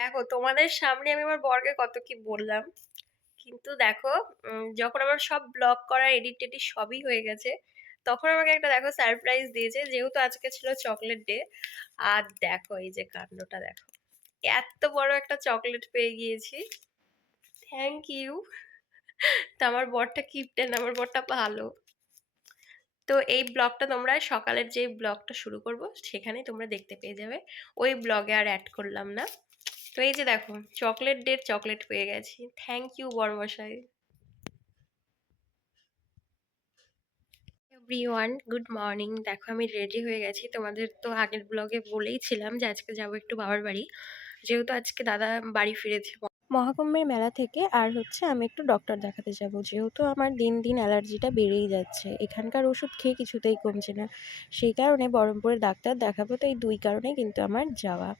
দেখো তোমাদের সামনে আমি আমার বরকে কত কি বললাম, কিন্তু দেখো যখন আমার সব ব্লগ করা এডিট টেডিট সবই হয়ে গেছে, তখন আমাকে একটা দেখো সারপ্রাইজ দিয়েছে, যেহেতু আজকে ছিল চকলেট ডে। আর দেখো এই যে কাণ্ডটা দেখো, এত বড় একটা চকলেট পেয়ে গিয়েছি। Thank you. তো আমার বরটা কিপটেন, আমার বরটা ভালো। তো এই ব্লগটা তোমরা সকালের যে ব্লগটা শুরু করব সেখানেই তোমরা দেখতে পেয়ে যাবে, ওই ব্লগে আর অ্যাড করলাম না। তো এই যে দেখো চকলেট ডের চকলেট পেয়ে গেছি, থ্যাংক ইউ বরমশাই। Everyone good morning. দেখো আমি রেডি হয়ে গেছি, তোমাদের তো আগের ব্লগে বলেইছিলাম যে আজকে যাবো একটু বাবার বাড়ি, যেহেতু আজকে দাদা বাড়ি ফিরেছে মহাকুম্ভের মেলা থেকে। আর হচ্ছে আমি একটু ডক্টর দেখাতে যাব, যেহেতু আমার দিন দিন অ্যালার্জিটা বেড়েই যাচ্ছে, এখানকার ওষুধ খেয়ে কিছুতেই কমছে না। সেই কারণে বহরমপুরের ডাক্তার দেখাবো, তো এই দুই কারণে কিন্তু আমার যাওয়া।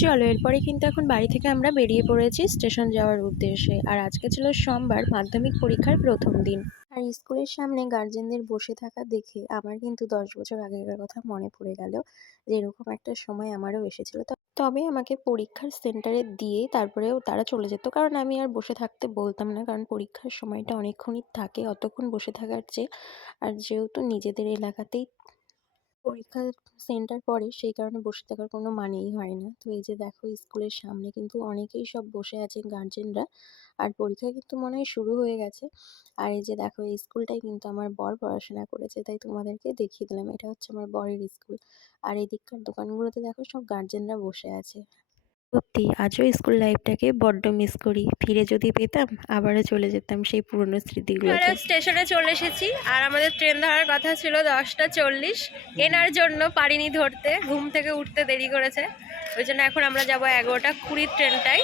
চলো এরপরে কিন্তু এখন বাড়ি থেকে আমরা বেরিয়ে পড়েছি স্টেশন যাওয়ার উদ্দেশ্যে। আর আজকে ছিল সোমবার, মাধ্যমিক পরীক্ষার প্রথম দিন। আর স্কুলের সামনে গার্জেনদের বসে থাকা দেখে আমার কিন্তু 10 বছর আগেকার কথা মনে পড়ে গেল, যে এরকম একটা সময় আমারও এসেছিল। তবে আমাকে পরীক্ষার সেন্টারে দিয়ে তারপরেও তারা চলে যেত, কারণ আমি আর বসে থাকতে বলতাম না, কারণ পরীক্ষার সময়টা অনেকক্ষণই থাকে, অতক্ষণ বসে থাকার চেয়ে। আর যেহেতু নিজেদের এলাকাতেই পরীক্ষার সেন্টার পড়ে, সেই কারণে বসে থাকার কোনো মানেই হয় না। তো এই যে দেখো স্কুলের সামনে কিন্তু অনেকেই সব বসে আছেন গার্জেনরা, আর পরীক্ষা কিন্তু মনে হয় শুরু হয়ে গেছে। আর এই যে দেখো এই স্কুলটাই কিন্তু আমার বর পড়াশোনা করেছে, তাই তোমাদেরকে দেখিয়ে দিলাম, এটা হচ্ছে আমার বরের স্কুল। আর এদিককার দোকানগুলোতে দেখো সব গার্জেনরা বসে আছে। সত্যি আজও স্কুল লাইফটাকে বড্ড মিস করি, ফিরে যদি পেতাম আবারও চলে যেতাম সেই পুরনো স্মৃতিগুলোতে। স্টেশনে চলে এসেছি, আর আমাদের ট্রেন ধরার কথা ছিল 10টা 40। এনার জন্য পারিনি ধরতে, ঘুম থেকে উঠতে দেরি করেছে, ওই জন্য এখন আমরা যাবো 11টা 20 ট্রেনটাই।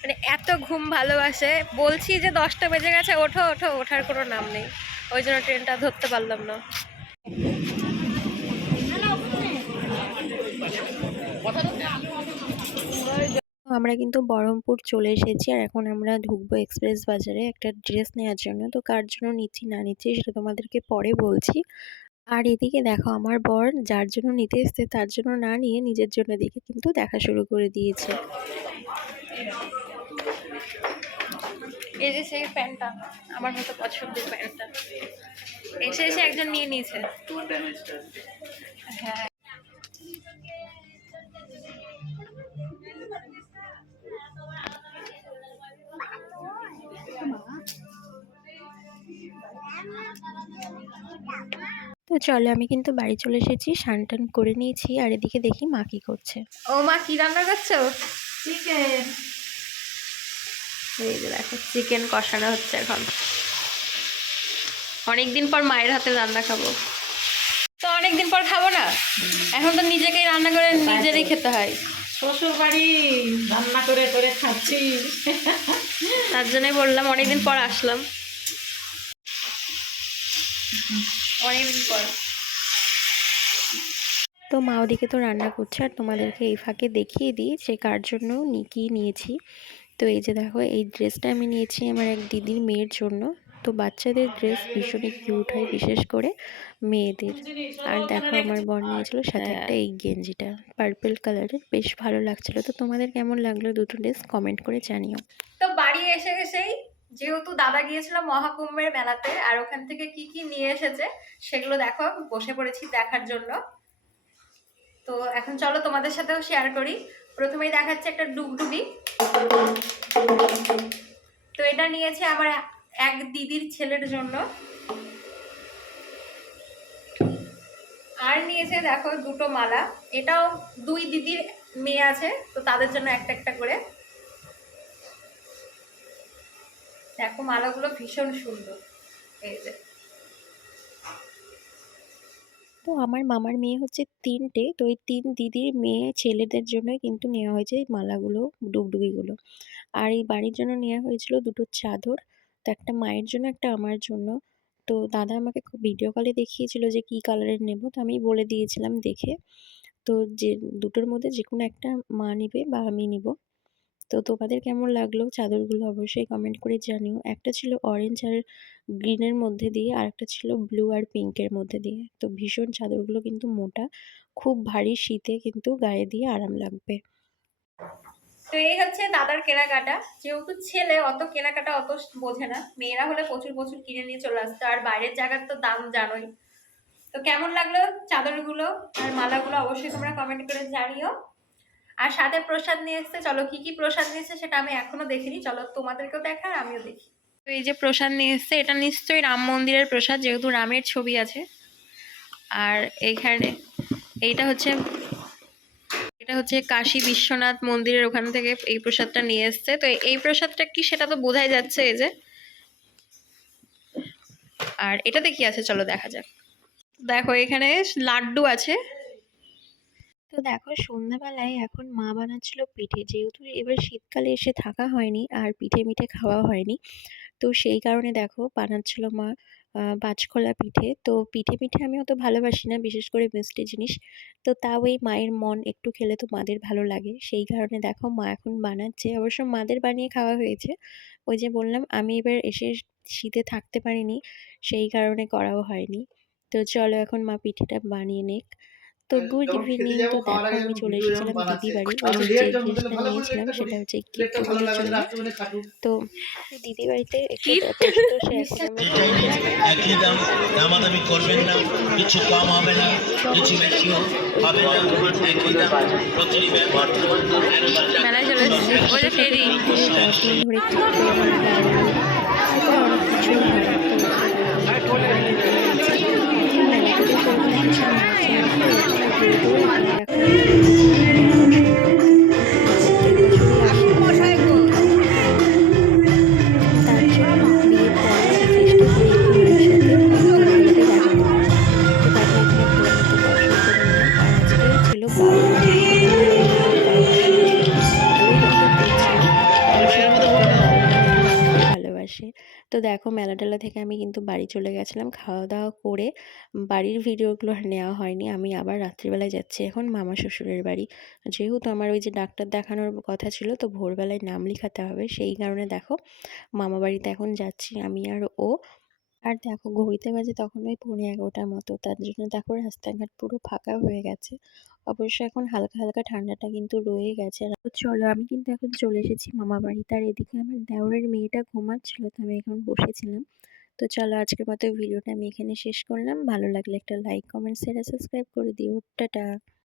মানে এত ঘুম ভালোবাসে, বলছি যে 10টা বেজে গেছে, ওঠো ওঠো, ওঠার কোনো নাম নেই, ওই জন্য ট্রেনটা ধরতে পারলাম না। আমরা কিন্তু বহরমপুর চলে এসেছি, আর এখন আমরা ঢুকবো এক্সপ্রেস বাজারে একটা ড্রেস নেওয়ার জন্য। তো কার জন্য নিচ্ছি না নিচ্ছি সেটা তোমাদেরকে পরে বলছি। আর এদিকে দেখো আমার বর যার জন্য নিতে এসছে তার জন্য না নিয়ে নিজের জন্য দিকে কিন্তু দেখা শুরু করে দিয়েছে। এই যে সেই প্যান্টটা, আমার মতো পছন্দের প্যান্টটা এসে এসে একজন নিয়ে নিয়েছে। হ্যাঁ, তো চলো আমি কিন্তু বাড়ি চলে এসেছি, স্নান টান করে নিয়েছি। আর এদিকে দেখি মা কি করছে। ও মা কি রান্না করছো? চিকেন। এই যে দেখো চিকেন কষানো হচ্ছে এখন, অনেকদিন পর মায়ের হাতে রান্না খাবো। তো অনেকদিন পর খাবো না, এখন তো নিজেকেই রান্না করে নিজেরই খেতে হয়। শ্বশুর বাড়ি রান্না করে করে খাচ্ছি, তার জন্যই বললাম অনেকদিন পর আসলাম, অনেকদিন পর। তো মা ওদিকে তো রান্না করছে, আর তোমাদেরকে এই ফাঁকে দেখিয়ে দিই যে কার জন্য কি নিয়েছি। তো এই যে দেখো এই ড্রেসটা আমি নিয়েছি আমার এক দিদির মেয়ের জন্য। তো বাচ্চাদের ড্রেস ভীষণই কিউট হয়, বিশেষ করে মেয়েদের। আর দেখো আমার বর নিয়েছিল সাথে একটা এই গেঞ্জিটা পার্পল কালারের, বেশ ভালো লাগছিল। তো তোমাদের কেমন লাগলো দুটো ড্রেস কমেন্ট করে জানিও। তো বাড়ি এসে এসেই, যেহেতু দাদা গিয়েছিল মহাকুম্ভের মেলাতে, আর ওখান থেকে কি কি নিয়ে এসেছে সেগুলো দেখো বসে পড়েছি দেখার জন্য। তো এখন চলো তোমাদের সাথেও শেয়ার করি। প্রথমেই দেখাচ্ছে একটা ডুগডুগি। তো এটা নিয়েছে আমার এক দিদির ছেলের জন্য। আর নিয়েছে দেখো দুটো মালা, এটাও দুই দিদির মেয়ে আছে, তো তাদের জন্য একটা একটা করে। দেখো মালাগুলো ভীষণ সুন্দর, এই যে। তো আমার মামার মেয়ে হচ্ছে তিনটে, তো ওই তিন দিদির মেয়ে ছেলেদের জন্য কিন্তু নেওয়া হয়েছে এই মালাগুলো, ডুগডুগিগুলো। আর এই বাড়ির জন্য নেওয়া হয়েছিল দুটো চাদর, তো একটা মায়ের জন্য একটা আমার জন্য। তো দাদা আমাকে খুব ভিডিও কলে দেখিয়েছিল যে কী কালারের নেব, তো আমি বলে দিয়েছিলাম দেখে। তো যে দুটোর মধ্যে যে কোনো একটা মা নিবে বা আমি নিব। তো তোমাদের কেমন লাগলো চাদরগুলো অবশ্যই কমেন্ট করে জানিও। একটা ছিল অরেঞ্জ আর গ্রিনের মধ্যে দিয়ে, আর একটা ছিল ব্লু আর পিঙ্কের মধ্যে দিয়ে। তো ভীষণ চাদরগুলো কিন্তু মোটা, খুব ভারী, শীতে কিন্তু গায়ে দিয়ে আরাম লাগবে। তো এই হচ্ছে দাদার কেনাকাটা। যেহেতু ছেলে অত কেনাকাটা অত বোঝে না, মেয়েরা হলে প্রচুর প্রচুর কিনে নিয়ে চলে আসতো। আর বাইরের জায়গার তো দাম জানোই। তো কেমন লাগলো চাদরগুলো আর মালাগুলো অবশ্যই তোমরা কমেন্ট করে জানিও। আর সাথে প্রসাদ নিয়ে এসছে, চলো কি কি প্রসাদ নিয়েছে সেটা আমি এখনো দেখিনি, চলো তোমাদেরকেও দেখা আর আমিও দেখি। তো এই যে প্রসাদ নিয়ে এসছে, এটা নিশ্চয়ই রাম মন্দিরের প্রসাদ, যেহেতু রামের ছবি আছে। আর এইখানে এটা হচ্ছে কাশী বিশ্বনাথ মন্দিরের ওখান থেকে এই প্রসাদটা নিয়ে এসছে। তো এই প্রসাদটা কি সেটা তো বোঝাই যাচ্ছে, এই যে। আর এটাতে কি আছে চলো দেখা যাক। দেখো এখানে লাড্ডু আছে। তো দেখো সন্ধ্যাবেলায় এখন মা বানাচ্ছিল পিঠে, যেহেতু এবার শীতকালে এসে থাকা হয়নি আর পিঠে মিঠে খাওয়া হয়নি, তো সেই কারণে দেখো বানাচ্ছিল মা বাঁচকলা পিঠে। তো পিঠে মিঠে আমি অত ভালোবাসি না, বিশেষ করে মিষ্টি জিনিস। তো তাও এই মায়ের মন একটু খেলে তো মাদের ভালো লাগে, সেই কারণে দেখো মা এখন বানাচ্ছে। অবশ্য মাদের বানিয়ে খাওয়া হয়েছে, ওই যে বললাম আমি এবার এসে শীতে থাকতে পারিনি, সেই কারণে করাও হয়নি। তো চলো এখন মা পিঠেটা বানিয়ে নেক। তো গুড যখন খেতে ইভিনিং। যাবো তো খাওয়ার দেখো আগে আমি যেন চলে ভিডিও এরকম এসেছিলাম দিদি বানাচ্ছে, বাড়ি। ওই কারণ যে লেট যখন দিলে ড্রেসটা ভালো করে নিয়েছিলাম চেষ্টা সেটা করি, হচ্ছে গিফট লেটটা ভালো দেওয়ার লাগে জন্য। না রাত্রে মানে খাটুক। তো দিদি বাড়িতে একটু বসে বসে এখন আমি একই দাম, দামাদামি করবেন না, কিছু কম হবে না, কিছু বেশি হবে না, একই দাম প্রতিটি ব্যাপার মেলায় চলে এসেছি, ওই যে ফেরি। 10 দিন ধরে কীর্তন বাউল অনেক কিছুই হয়। তো মেলা থেকে সেরকম কিছু নাচ নাচ ঘুরে ঘুরে এখানে দেখো প্রত্যেক বছরই আসে তার জন্য বিয়ের পরে আমি চেষ্টা করি একটু মায়ের সাথে দিনগুলোতে দেখা করার। তো দেখো এখানে ভালো মতো দর্শন করে নিলাম। আর আজকে ছিল বাউল গান, তো মেলায় প্রচুর বাউল এসেছিল, ভালোই দেখতে হয়েছিল। অবশ্য কীর্তন বাউল গান এগুলো আমার খুব ভালোবাসে। তো দেখো মেলা টেলা থেকে আমি কিন্তু বাড়ি চলে গেছিলাম খাওয়া দাওয়া করে। বাড়ির ভিডিওগুলো আর নেওয়া হয়নি, আমি আবার রাত্রিবেলায় যাচ্ছি এখন মামা শ্বশুরের বাড়ি। যেহেতু আমার ওই যে ডাক্তার দেখানোর কথা ছিল, তো ভোরবেলায় নাম লেখাতে হবে, সেই কারণে দেখো মামা বাড়িতে এখন যাচ্ছি আমি আর ও। আর দেখো ঘড়িতে বাজে তখন ওই 11:30টার মতো, তার জন্য দেখো রাস্তাঘাট পুরো ফাঁকা হয়ে গেছে। অবশ্য এখন হালকা হালকা ঠান্ডাটা কিন্তু রয়ে গেছে। আর চলো আমি কিন্তু এখন চলে এসেছি মামা বাড়িতে, আর এদিকে আমার দেওরের মেয়েটা ঘুমাচ্ছিল, তো আমি এখন বসেছিলাম। তো চলো আজকের মতো ভিডিওটা আমি এখানে শেষ করলাম। ভালো লাগলে একটা লাইক কমেন্ট শেয়ার সাবস্ক্রাইব করে দিও। টাটা।